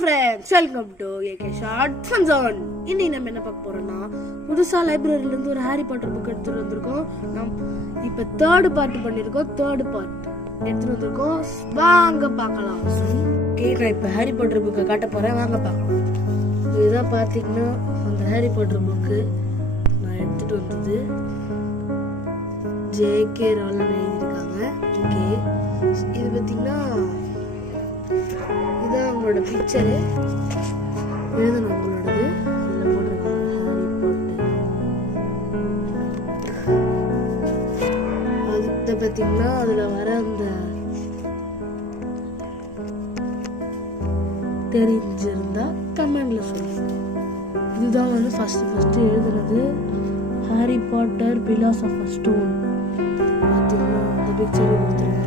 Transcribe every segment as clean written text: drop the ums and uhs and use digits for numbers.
Friends, welcome to AK short fun zone. இன்னைக்கு நம்ம என்ன பார்க்க போறோம்னா, புதுசா லைப்ரரியில இருந்து ஒரு ஹாரி பாட்டர் புக் எடுத்துட்டு வந்திருக்கோம். இப்ப தேர்ட் பார்ட் பண்ணிருக்கோம். தேர்ட் பார்ட் எடுத்துட்டு வந்திருக்கோம். வாங்க பார்க்கலாம். ஓகே, நான் இப்ப ஹாரி பாட்டர் புக்கை காட்ட போறேன். வாங்க பார்க்கலாம். இதுதான் பாத்தீங்கன்னா அந்த ஹாரி பாட்டர் புக்கு நான் எடுத்துட்டு வந்தது. ஜே.கே. ராலிங் எழுதியிருக்காங்க. ஓகே, இது பார்த்தீங்கன்னா இதுதான் அவங்களோட பிக்சரு. இதுதான் அவங்களோடது. இதில் போட்டிருக்காங்க ஹாரி பாட்டர். அது பார்த்தீங்கன்னா அதில் வர அந்த தெரிஞ்சிருந்தா கமெண்ட்ல சொல்லுங்க. இதுதான் வந்து ஃபர்ஸ்ட் எழுதுனது ஹாரி பாட்டர் பிலாசபர் ஸ்டோன். பார்த்தீங்கன்னா அந்த பிக்சர் கொடுத்துருக்காங்க.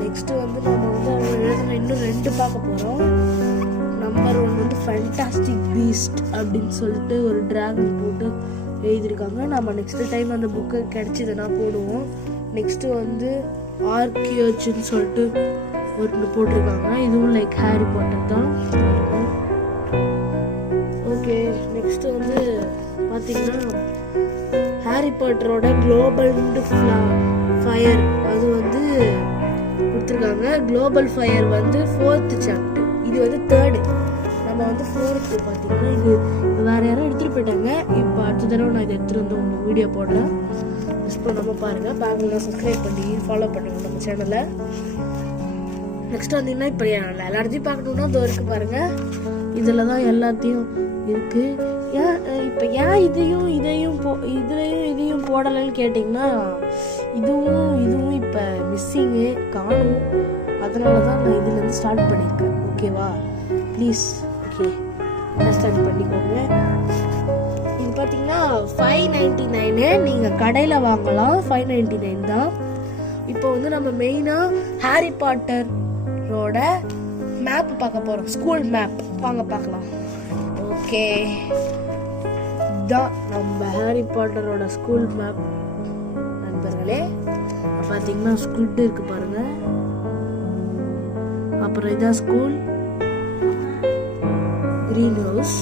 நெக்ஸ்ட் வந்து நம்ம வந்து அவங்க எழுதுன இன்னும் 2 பார்க்க போகிறோம். நம்பர் 1 வந்து ஃபேண்டாஸ்டிக் பீஸ்ட் அப்படின்னு சொல்லிட்டு ஒரு டிராகன் போட்டு எழுதியிருக்காங்க. நம்ம நெக்ஸ்ட் டைம் அந்த புக்கு கிடைச்சிதுன்னா போடுவோம். நெக்ஸ்ட்டு வந்து ஆர்கியோச்சுன்னு சொல்லிட்டு ஒன்று போட்டிருக்காங்க. இதுவும் லைக் ஹாரி பாட்டர் தான். ஓகே, நெக்ஸ்ட் வந்து பார்த்தீங்கன்னா ஹாரி பாட்டரோட குளோபல் ஃபயர் அது வந்து கொடுத்துருக்காங்க. குளோபல் ஃபயர் வந்து 4th சாப்டர். இது வந்து 3rd. நம்ம வந்து 4th பார்த்தீங்கன்னா இது வேற யாரும் எடுத்துகிட்டு போயிட்டாங்க. இப்போ அடுத்த தடவை நான் இதை எடுத்துகிட்டு வந்து உங்களுக்கு வீடியோ போடுறேன். மிஸ் பண்ணாமல் பாருங்கள். பேங்கில் சப்ஸ்கிரைப் பண்ணி ஃபாலோ பண்ணுங்கள் நம்ம சேனலை. நெக்ஸ்ட் வந்தீங்கன்னா இப்போ எல்லாத்தையும் பார்க்கணுன்னா இதோ இருக்குது பாருங்கள். இதில் தான் எல்லாத்தையும் இருக்குது. ஏன் இதையும் போடலைன்னு கேட்டிங்கன்னா, இதுவும் இப்போ மிஸ்ஸிங்கு காணும். அதனால தான் நான் இதுலேருந்து ஸ்டார்ட் பண்ணியிருக்கேன். ஓகேவா? ப்ளீஸ் ஓகே அண்டர்ஸ்டாண்ட் பண்ணிக்கோங்க. இது பார்த்தீங்கன்னா 599. நீங்கள் கடையில் வாங்கலாம். 599 தான். இப்போ வந்து நம்ம மெயினாக ஹாரி பாட்டரோட மேப் பார்க்க போகிறோம். ஸ்கூல் மேப் வாங்க பார்க்கலாம். ஓகே, தான் நம்ம ஹாரி பாட்டரோட ஸ்கூல் மேப் நண்பர்களே. பார்த்தீங்கன்னா ஸ்குட் இருக்கு பாருங்க. அப்புறம் இதான் ஸ்கூல், கிரீன் ஹவுஸ்,